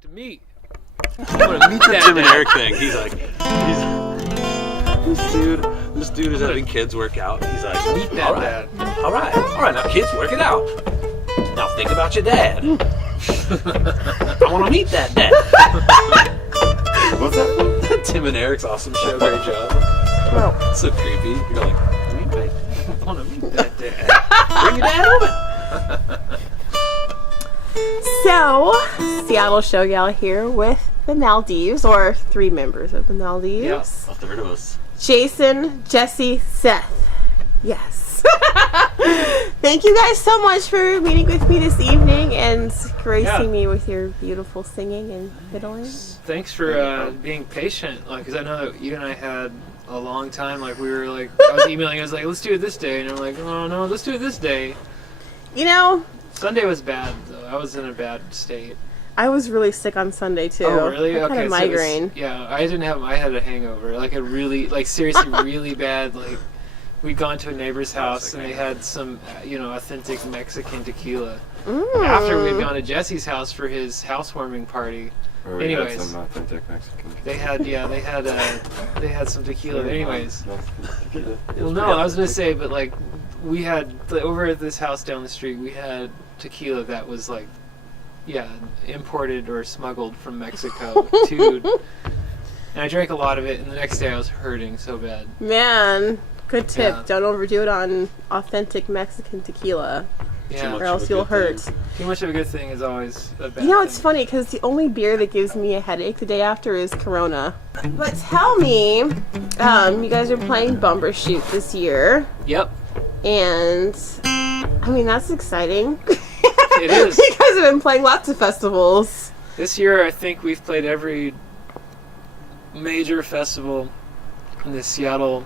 talk to me. I want to meet that Tim and dad. Eric thing. He's like, this dude is having kids work out. He's like, Meet that dad. all right, now kids, work it out. Now think about your dad. I want to meet that dad. What's that? Tim and Eric's awesome show. Great job. Well, So creepy. You're like, meet my I want to meet that dad. bring your dad over. So, Seattle Show Gal here with the Maldives, or three members of the Maldives. Yes. A third of us. Jason, Jesse, Seth. Yes. Thank you guys so much for meeting with me this evening and gracing me with your beautiful singing and fiddling. Thanks for being patient, because I know that you and I had a long time. Like we were like, I was emailing. I was like, let's do it this day, and I'm like, oh no, let's do it this day. You know, Sunday was bad though. I was in a bad state. I was really sick on Sunday too. Oh really? I had a migraine. I didn't have. I had a hangover. Like a really, seriously, really bad. Like we'd gone to a neighbor's house and they had some, authentic Mexican tequila. After we'd gone to Jesse's house for his housewarming party. or we Anyways. had some authentic Mexican. They had some tequila. Anyways. Tequila. Well, no, I was gonna say, but like, we had over at this house down the street, we had tequila that was like, imported or smuggled from Mexico to. And I drank a lot of it, and the next day I was hurting so bad. Man, good tip. Yeah. Don't overdo it on authentic Mexican tequila, Yeah, or else you'll hurt. too much of a good thing is always a bad. You know, it's thing. funny because the only beer that gives me a headache the day after is Corona. But tell me, you guys are playing Bumbershoot this year, Yep, and I mean that's exciting. it is. You guys have been playing lots of festivals. This year, I think we've played every major festival in the Seattle,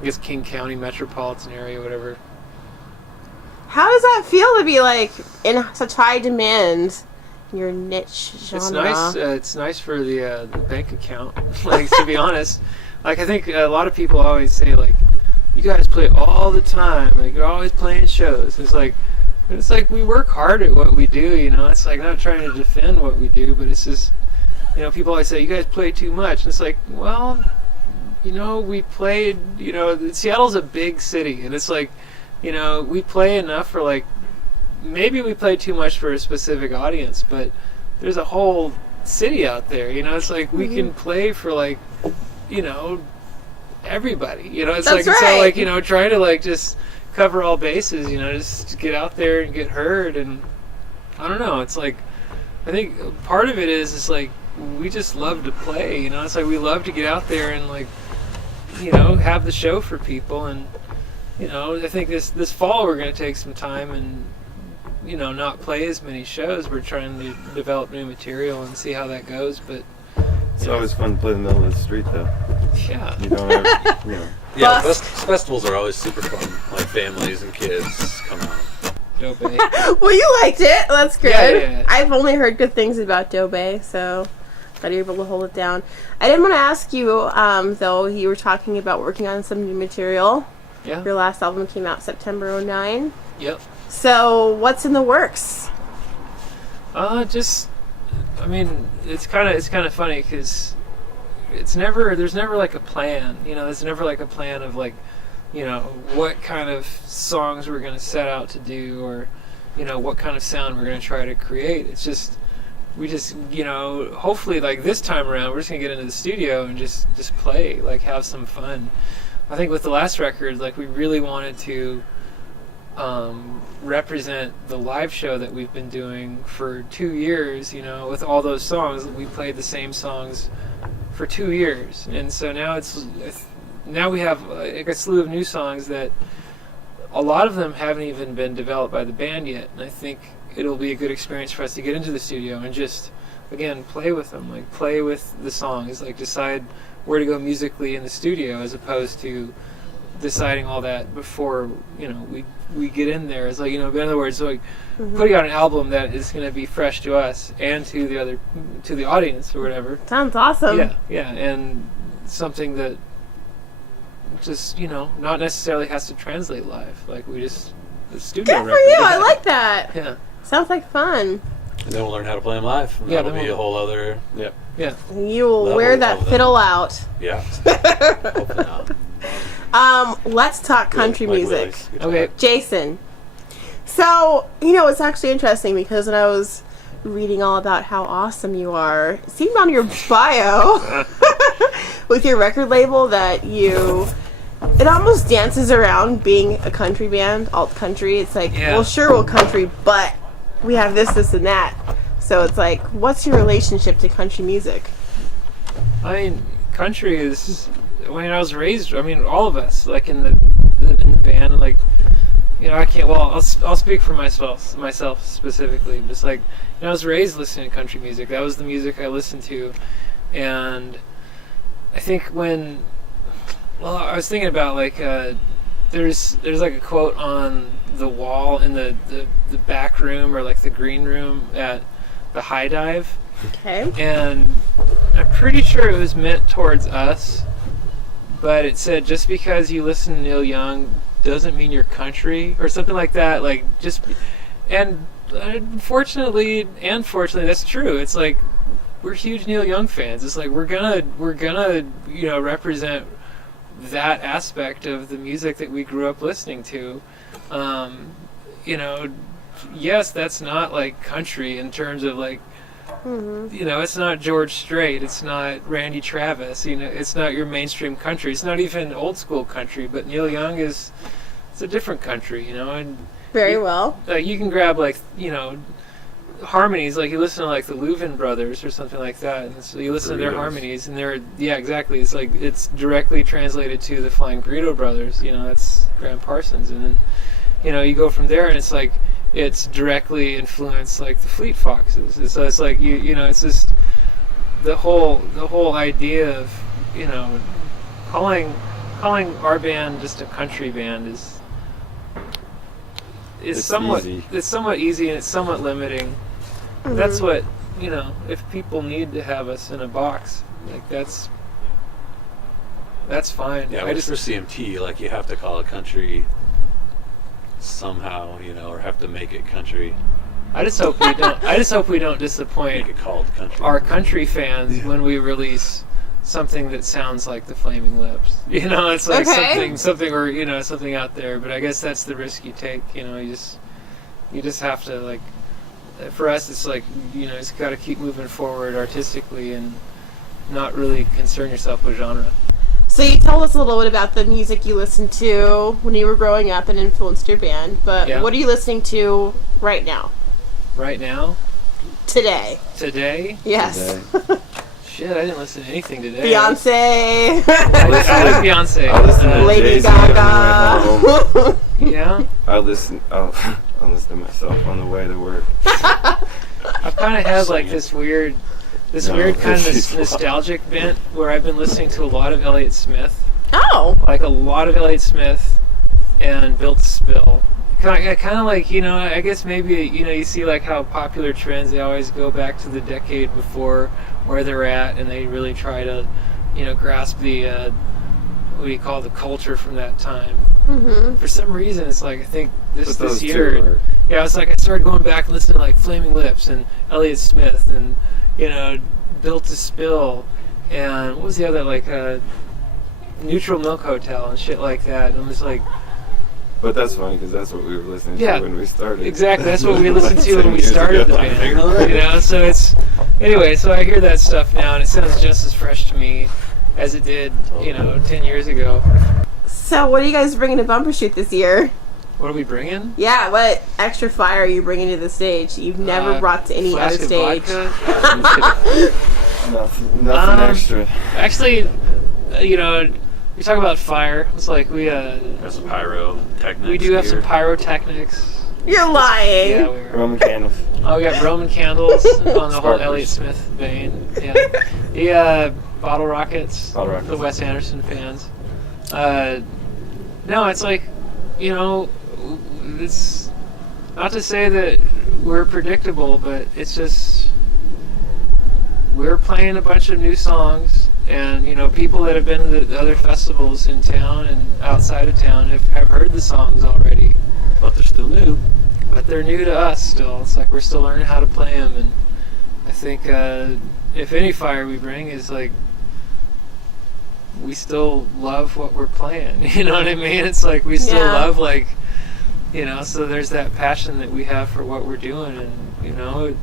I guess King County metropolitan area, whatever. How does that feel to be like in such high demand in your niche genre? It's nice. It's nice for the bank account. Like, to be honest, like I think a lot of people always say like, you guys play all the time. Like you're always playing shows. It's like we work hard at what we do. It's like not trying to defend what we do, but it's just, people always say you guys play too much. And it's like, well, we played. Seattle's a big city, and it's like, we play enough for like. Maybe we play too much for a specific audience, but there's a whole city out there. It's like we can play for like, everybody. It's That's like it's not right. like trying to like just cover all bases. Just get out there and get heard. And I don't know. It's like I think part of it is like we just love to play. It's like we love to get out there and like have the show for people. And I think this fall we're going to take some time and not play as many shows. We're trying to develop new material and see how that goes. But It's always fun to play in the middle of the street, though. yeah, You don't have, Yeah, festivals are always super fun. Like families and kids come out. Dope. Well, you liked it. That's good. Yeah. I've only heard good things about Dobe, so glad you're able to hold it down. I did want to ask you, though, you were talking about working on some new material. Yeah. Your last album came out September 2009. Yep. So, what's in the works? It's kind of funny because there's never like a plan. There's never like a plan of like, what kind of songs we're gonna set out to do, or what kind of sound we're gonna try to create. It's just we just hopefully like this time around we're just gonna get into the studio and just play, like have some fun. I think with the last record, like we really wanted to represent the live show that we've been doing for 2 years, with all those songs. We played the same songs for 2 years, and so now we have like a slew of new songs that a lot of them haven't even been developed by the band yet, and I think it'll be a good experience for us to get into the studio and just again play with them, like play with the songs, like decide where to go musically in the studio as opposed to deciding all that before we get in there. It's like in other words, like putting out an album that is going to be fresh to us and to the audience or whatever. Sounds awesome. Yeah, and something that just not necessarily has to translate live. Like we just the studio. Good for record. you. I like that. Yeah. Sounds like fun. And then we'll learn how to play them live. And Yeah, that'll then be a whole other. Yeah. Yeah. You will Level wear that of them. fiddle out. Yeah. Hopefully not. Let's talk country Like music. Willie's guitar. Okay. Jason. So, it's actually interesting because when I was reading all about how awesome you are, it seemed on your bio with your record label that it almost dances around being a country band, alt country. It's like, Yeah. well, sure, we're country, but we have this, and that. So it's like, what's your relationship to country music? I mean, country is. When I was raised, all of us, like in the band, like, I can't. Well, I'll speak for myself specifically. Just like, I was raised listening to country music. That was the music I listened to, and I think I was thinking about like, there's like a quote on the wall in the back room or like the green room at the High Dive. Okay. And I'm pretty sure it was meant towards us, but it said just because you listen to Neil Young doesn't mean you're country or something like that. Like and fortunately that's true. It's like we're huge Neil Young fans. It's like we're gonna represent that aspect of the music that we grew up listening to. Yes, that's not like country in terms of like, it's not George Strait, it's not Randy Travis, it's not your mainstream country, it's not even old school country, but Neil Young it's a different country, and Very well. like you can grab like, harmonies, like you listen to like the Louvin brothers or something like that, and so you listen to their Burritos. harmonies and exactly, it's like it's directly translated to the Flying Burrito Brothers, that's Graham Parsons, and then you go from there and it's like it's directly influenced like the Fleet Foxes, and so it's like it's just the whole idea of calling our band just a country band is It's somewhat easy. it's somewhat easy and it's somewhat limiting. That's what if people need to have us in a box, like that's fine. Yeah, I just for CMT, like you have to call it country somehow, or have to make it country. I just hope we don't. I just hope we don't Make disappoint it called country. our country fans when we release something that sounds like the Flaming Lips. It's like Okay. something or something out there. But I guess that's the risk you take. You just have to like. For us, it's like you just got to keep moving forward artistically and not really concern yourself with genre. So you told us a little bit about the music you listened to when you were growing up and influenced your band, but Yeah. what are you listening to right now? Right now, Today? today, shit, I didn't listen to anything today. Beyonce. I like Beyonce. I listen to Lady Jay-Z on the way home. Yeah. I'll listen to myself on the way to work. I've kind of had like this weird kind of she's nostalgic bent where I've been listening to a lot of Elliott Smith, Oh. like a lot of Elliott Smith and Built to Spill. Kind of like I guess maybe you see like how popular trends, they always go back to the decade before where they're at, and they really try to grasp the what do you call the culture from that time. Mm-hmm. For some reason, it's like I think But this those year. two are, Yeah, it's like I started going back and listening to like Flaming Lips and Elliott Smith and Built to Spill and what was the other like Neutral Milk Hotel and shit like that. And I'm just like, but that's funny because that's what we were listening Yeah, to when we started. exactly, that's what we listened to when 10 we years started the ago. band. So it's anyway. So I hear that stuff now and it sounds just as fresh to me as it did 10 years ago. So what are you guys bringing to Bumbershoot this year? What are we bringing? Yeah, what extra fire are you bringing to the stage you've never brought to any other Flask of stage? vodka? I'm just kidding. Nothing extra. Actually, you talk about fire. It's like we There's some pyrotechnics. we do have some gear. pyrotechnics. You're lying. Yeah, we Roman candles. Oh, we got Roman candles on the whole Sparklers. Elliott Smith vein. Yeah, the bottle rockets. Bottle rockets. The Wes Anderson fans. No, it's like it's not to say that we're predictable, but it's just we're playing a bunch of new songs, and people that have been to the other festivals in town and outside of town have heard the songs already. But they're still new. but they're new to us still. It's like we're still learning how to play them, and I think if any fire we bring is like we still love what we're playing. You know what I mean? It's like we still love like, you know. So there's that passion that we have for what we're doing, and you know, it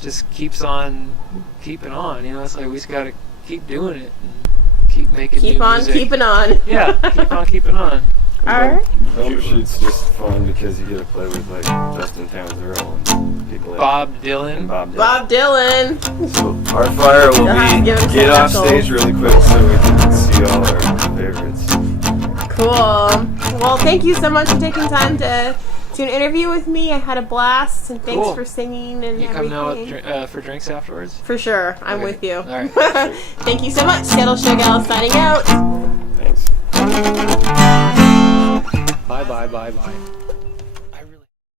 just keeps on keeping on. You know, it's like we just got to keep doing it and keep making new music. Keeping on. Yeah, keep on keeping on. Alright. Film shoot's just fun because you get to play with like Justin Townsend and people like Bob Dylan. and Bob Dylan. Bob Dylan. So our fire will You'll have to give him be get some off knuckles. stage really quick so we can see all our favorites. Cool. Well, thank you so much for taking time to do an interview with me. I had a blast, and thanks Cool. for singing and You everything. come now for drinks afterwards? For sure. I'm Okay. with you. All right. Thank you so much. Seattle Showgirl signing out. Thanks. Bye.